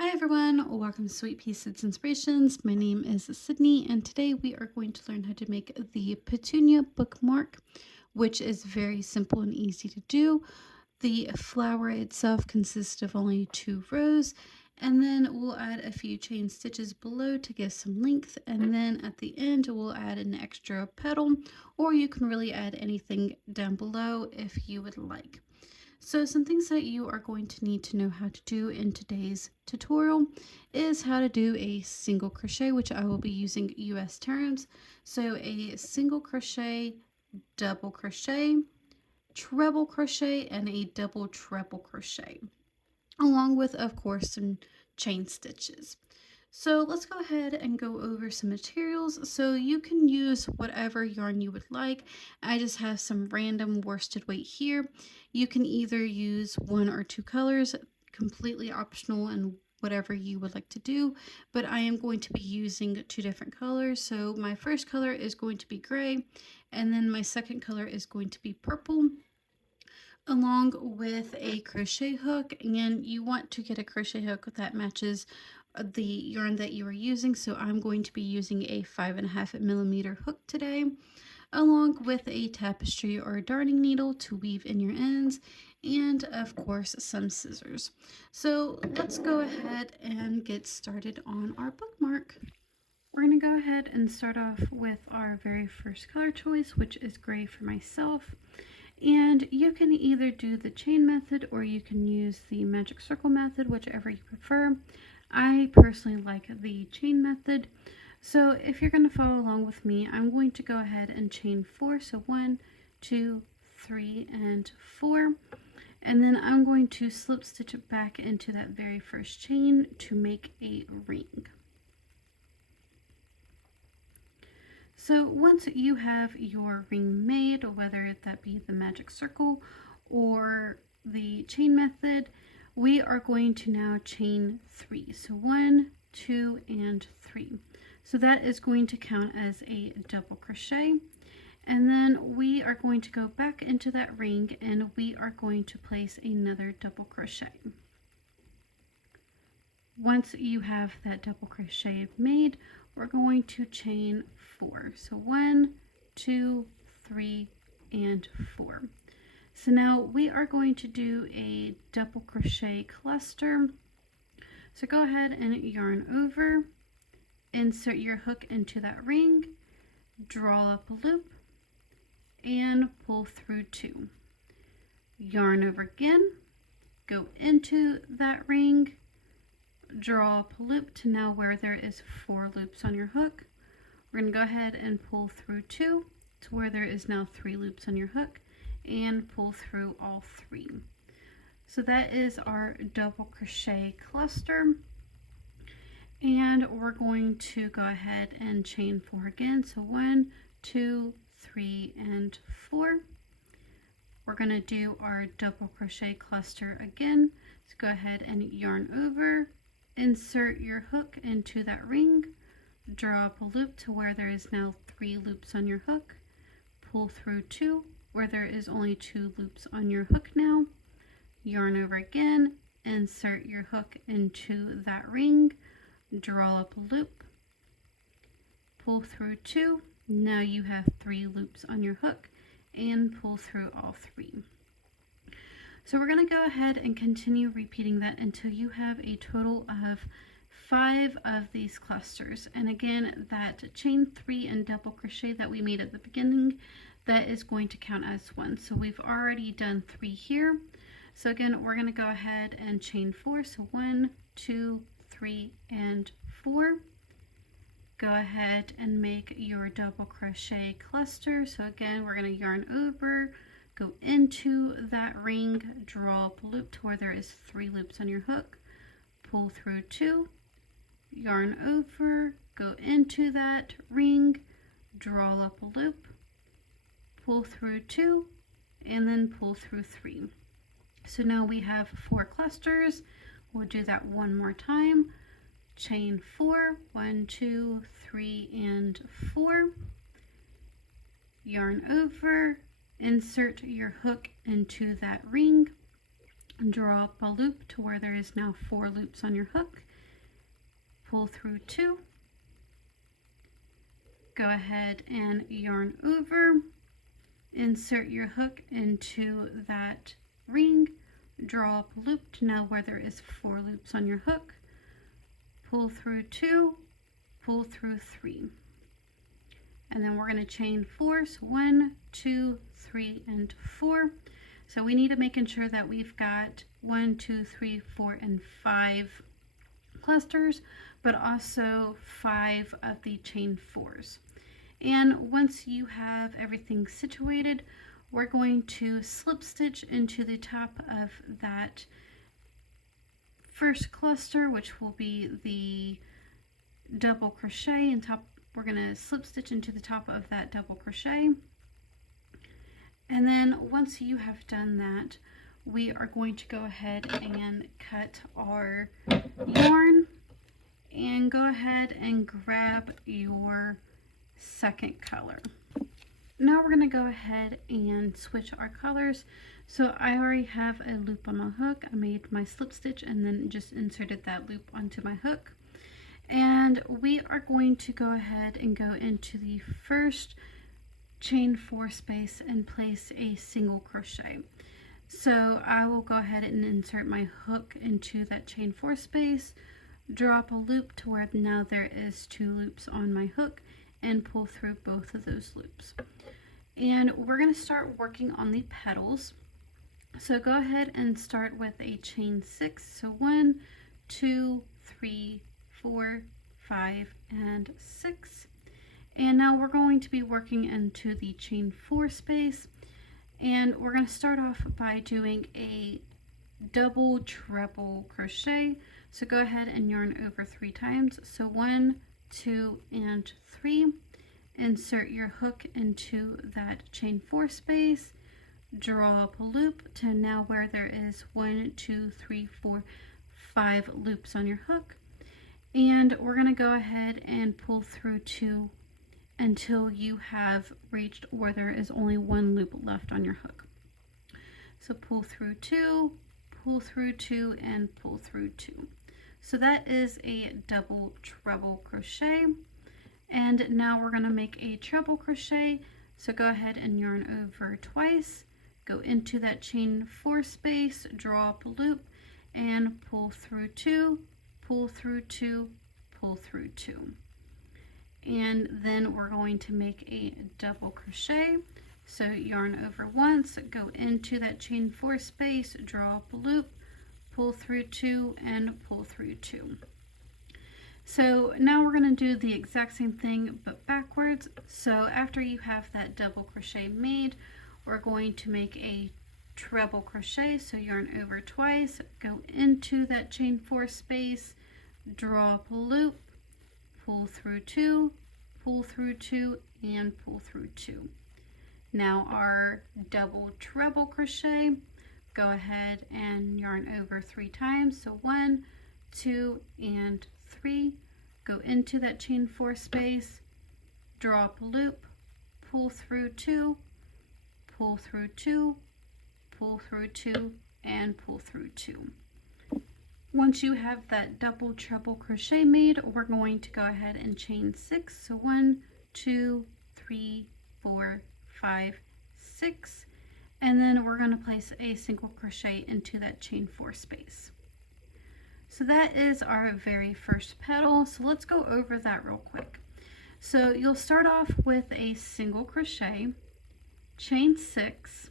Hi everyone, welcome to Sweet Pea Seeds Inspirations. My name is Cydney and today we are going to learn how to make the Petunia bookmark, which is very simple and easy to do. The flower itself consists of only 2 rows, and then we'll add a few chain stitches below to give some length, and then at the end we'll add an extra petal, or you can really add anything down below if you would like. So some things that you are going to need to know how to do in today's tutorial is how to do a single crochet, which I will be using US terms. So a single crochet, double crochet, treble crochet, and a double treble crochet, along with, of course, some chain stitches. So let's go ahead and go over some materials. So you can use whatever yarn you would like. I just have some random worsted weight here. You can either use 1 or 2 colors, completely optional and whatever you would like to do, but I am going to be using 2 different colors. So my first color is going to be gray, and then my second color is going to be purple, along with a crochet hook. And you want to get a crochet hook that matches the yarn that you are using, so I'm going to be using a 5.5mm hook today, along with a tapestry or darning needle to weave in your ends, and of course some scissors. So let's go ahead and get started on our bookmark. We're going to go ahead and start off with our very first color choice, which is gray for myself. And you can either do the chain method or you can use the magic circle method, whichever you prefer. I personally like the chain method. So if you're going to follow along with me, I'm going to go ahead and chain 4. So 1, 2, 3, and 4. And then I'm going to slip stitch it back into that very first chain to make a ring. So once you have your ring made, whether that be the magic circle or the chain method, we are going to now chain 3. So 1, 2, and 3. So that is going to count as a double crochet. And then we are going to go back into that ring and we are going to place another double crochet. Once you have that double crochet made, we're going to chain 4. So 1, 2, 3, and 4. So now we are going to do a double crochet cluster. So go ahead and yarn over, insert your hook into that ring, draw up a loop, and pull through 2. Yarn over again, go into that ring, draw up a loop to now where there is 4 loops on your hook. We're going to go ahead and pull through 2 to where there is now 3 loops on your hook, and pull through all 3. So that is our double crochet cluster, and we're going to go ahead and chain 4 again. So 1, 2, 3, and 4. We're going to do our double crochet cluster again. So go ahead and yarn over, insert your hook into that ring, draw up a loop to where there is now 3 loops on your hook, pull through 2 where there is only 2 loops on your hook now, yarn over again, insert your hook into that ring, draw up a loop, pull through 2, now you have 3 loops on your hook, and pull through all 3. So we're going to go ahead and continue repeating that until you have a total of 5 of these clusters. And again, that chain 3 and double crochet that we made at the beginning, that is going to count as 1. So we've already done 3 here. So again, we're going to go ahead and chain 4. So 1, 2, 3, and 4. Go ahead and make your double crochet cluster. So again, we're going to yarn over, go into that ring, draw up a loop to where there is 3 loops on your hook, pull through 2, yarn over, go into that ring, draw up a loop, pull through 2, and then pull through 3. So now we have 4 clusters. We'll do that one more time. Chain 4, 1, 2, 3, and 4. Yarn over, insert your hook into that ring, draw up a loop to where there is now 4 loops on your hook, pull through 2, go ahead and yarn over, insert your hook into that ring, draw up a loop to know where there is 4 loops on your hook, pull through 2, pull through 3, and then we're going to chain 4. So 1, 2, 3, and 4. So we need to make sure that we've got 1, 2, 3, 4, and 5 clusters, but also 5 of the chain 4s. And once you have everything situated, we're going to slip stitch into the top of that first cluster, which will be the double crochet, and we're going to slip stitch into the top of that double crochet. And then once you have done that, we are going to go ahead and cut our yarn and go ahead and grab your second color. Now we're going to go ahead and switch our colors. So I already have a loop on my hook. I made my slip stitch and then just inserted that loop onto my hook. And we are going to go ahead and go into the first chain 4 space and place a single crochet. So I will go ahead and insert my hook into that chain 4 space, drop a loop to where now there is 2 loops on my hook, and pull through both of those loops. And we're going to start working on the petals. So go ahead and start with a chain 6. So 1, 2, 3, 4, 5, and 6. And now we're going to be working into the chain 4 space, and we're going to start off by doing a double treble crochet. So go ahead and yarn over 3 times. So 1, 2, and 3. Insert your hook into that chain 4 space, draw up a loop to now where there is 1, 2, 3, 4, 5 loops on your hook, and we're going to go ahead and pull through 2 until you have reached where there is only 1 loop left on your hook. So pull through 2, pull through 2, and pull through 2. So that is a double treble crochet. And now we're going to make a treble crochet. So go ahead and yarn over twice, go into that chain 4 space, draw up a loop, and pull through 2, pull through 2, pull through 2. And then we're going to make a double crochet. So yarn over once, go into that chain 4 space, draw up a loop, pull through 2, and pull through 2. So now we're going to do the exact same thing but backwards. So after you have that double crochet made, we're going to make a treble crochet. So yarn over twice, go into that chain 4 space, draw up a loop, pull through 2, pull through 2, and pull through 2. Now our double treble crochet, go ahead and yarn over 3 times. So 1, 2, and 3. Go into that chain 4 space, draw up a loop, pull through 2, pull through 2, pull through 2, and pull through 2. Once you have that double treble crochet made, we're going to go ahead and chain 6. So 1, 2, 3, 4, 5, 6, and then we're going to place a single crochet into that chain 4 space. So that is our very first petal. So let's go over that real quick. So you'll start off with a single crochet, chain 6,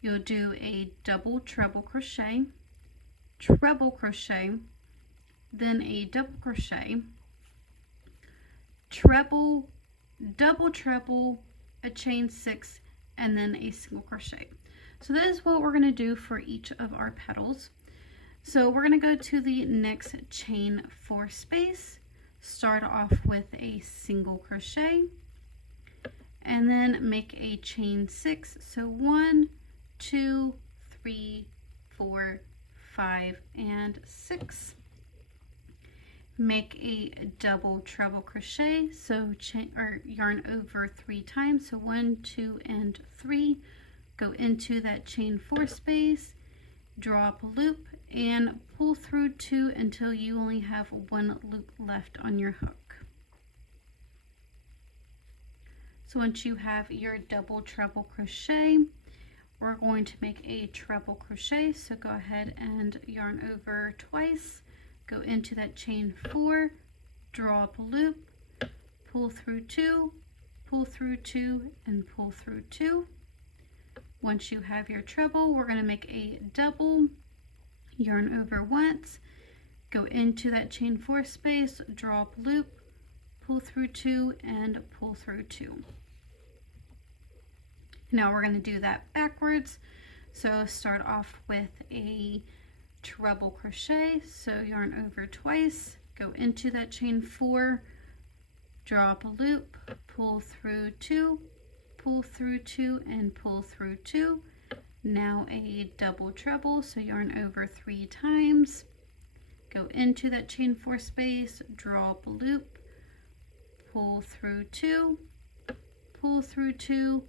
you'll do a double treble crochet, treble crochet, then a double crochet, treble, double treble, a chain 6, and then a single crochet. So that is what we're going to do for each of our petals. So we're going to go to the next chain 4 space, start off with a single crochet, and then make a chain 6. So 1, 2, 3, 4, 5, and 6. Make a double treble crochet, so yarn over 3 times. So 1, 2, and 3. Go into that chain 4 space, draw up a loop, and pull through 2 until you only have 1 loop left on your hook. So once you have your double treble crochet, we're going to make a treble crochet. So go ahead and yarn over twice, go into that chain 4, draw up a loop, pull through 2, pull through 2, and pull through 2. Once you have your treble, we're going to make a double, yarn over once, go into that chain 4 space, draw up a loop, pull through 2, and pull through 2. Now we're going to do that backwards. So start off with a treble crochet. So yarn over twice, go into that chain 4, draw up a loop, pull through 2, pull through 2, and pull through 2. Now a double treble, so yarn over 3 times, go into that chain 4 space, draw up a loop, pull through 2, pull through 2,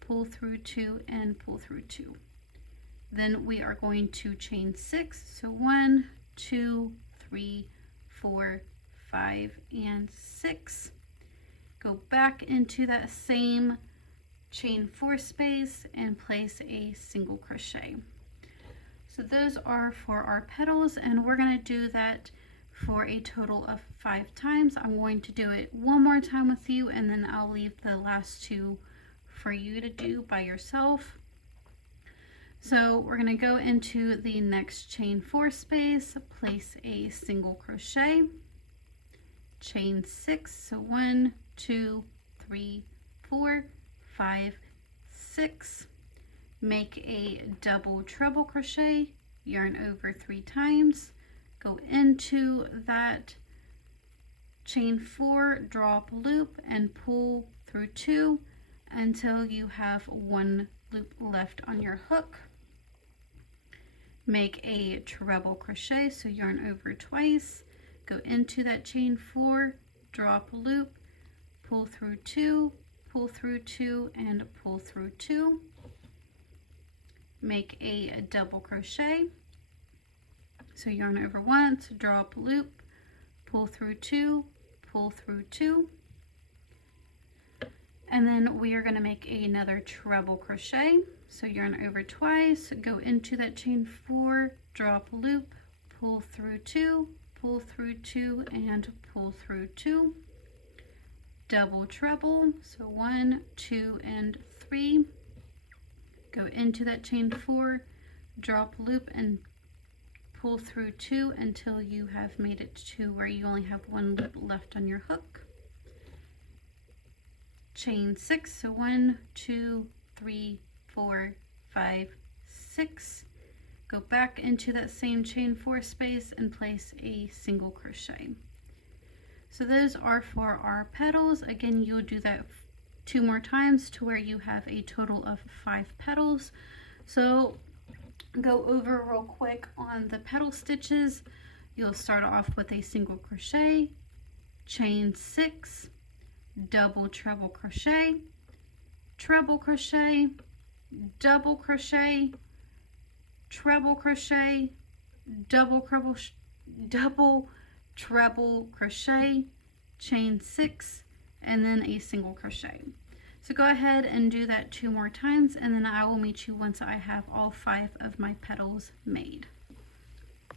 pull through 2, and pull through 2. Then we are going to chain 6, so 1, 2, 3, 4, 5, and 6. Go back into that same chain 4 space and place a single crochet. So those are for our petals, and we're going to do that for a total of 5 times. I'm going to do it one more time with you, and then I'll leave the last 2 for you to do by yourself. So we're going to go into the next chain 4 space, place a single crochet, chain 6, so 1, 2, 3, 4, 5, 6, make a double treble crochet, yarn over 3 times, go into that chain 4, draw up a loop, and pull through 2 until you have 1 loop left on your hook. Make a treble crochet, so yarn over twice, go into that chain 4, draw up a loop, pull through 2, pull through 2, and pull through 2. Make a double crochet, so yarn over once, draw up a loop, pull through 2, pull through 2. And then we are going to make another treble crochet, so yarn over twice, go into that chain 4, draw up a loop, pull through 2, pull through 2, and pull through 2. Double treble, so 1, 2, and 3. Go into that chain 4, draw up a loop, and pull through 2 until you have made it to where you only have 1 loop left on your hook. Chain 6, so 1, 2, 3, 4, 5, 6. Go back into that same chain 4 space and place a single crochet. So those are for our petals. Again, you'll do that 2 more times to where you have a total of 5 petals. So go over real quick on the petal stitches. You'll start off with a single crochet, chain 6, double treble crochet, treble crochet, double crochet, treble crochet, double treble crochet, chain 6, and then a single crochet. So go ahead and do that 2 more times, and then I will meet you once I have all 5 of my petals made.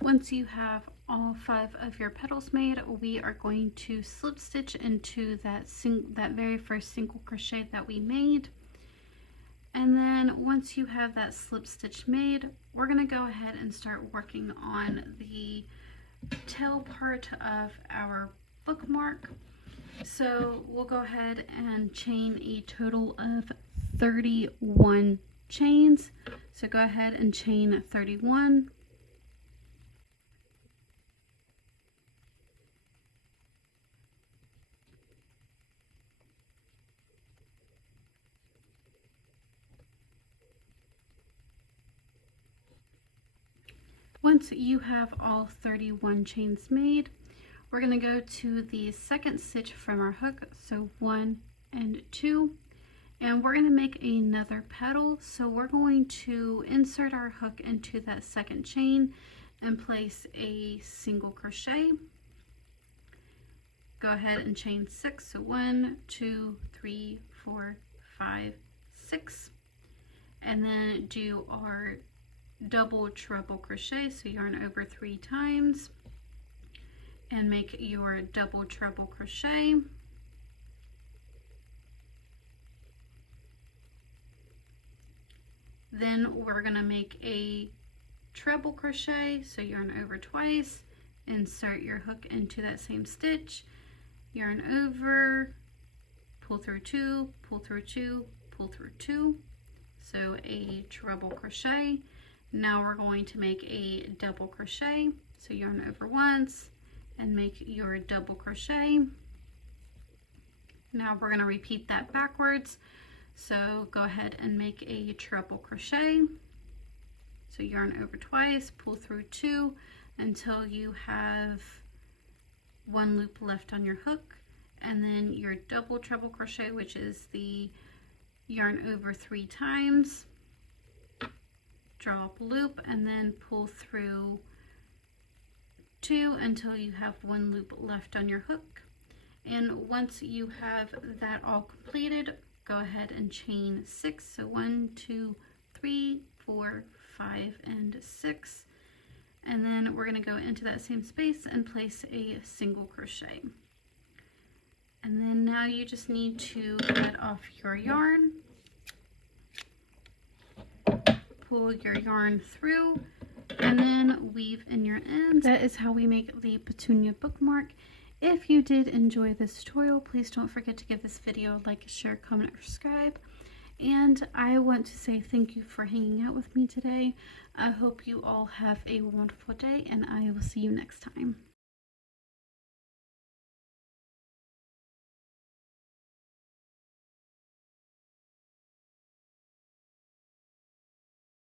Once you have all 5 of your petals made, we are going to slip stitch into that very first single crochet that we made. And then once you have that slip stitch made, we're going to go ahead and start working on the tail part of our bookmark. So we'll go ahead and chain a total of 31 chains. So go ahead and chain 31. Once you have all 31 chains made, we're going to go to the second stitch from our hook, so 1 and 2, And we're going to make another petal. So we're going to insert our hook into that second chain and place a single crochet. Go ahead and chain 6. So 1, 2, 3, 4, 5, 6. And then do our double treble crochet. So yarn over 3 times and make your double treble crochet. Then we're going to make a treble crochet, so yarn over twice, insert your hook into that same stitch, yarn over, pull through 2, pull through 2, pull through 2, so a treble crochet. Now we're going to make a double crochet, so yarn over once and make your double crochet. Now we're going to repeat that backwards. So go ahead and make a treble crochet. So yarn over twice, pull through 2 until you have 1 loop left on your hook, and then your double treble crochet, which is the yarn over 3 times, drop loop, and then pull through 2 until you have 1 loop left on your hook. And once you have that all completed, go ahead and chain 6. So 1, 2, 3, 4, 5, and 6. And then we're going to go into that same space and place a single crochet. And then now you just need to get off your yarn, pull your yarn through, and then weave in your ends. That is how we make the Petunia bookmark. If you did enjoy this tutorial, please don't forget to give this video a like, share, comment, or subscribe. And I want to say thank you for hanging out with me today. I hope you all have a wonderful day, and I will see you next time.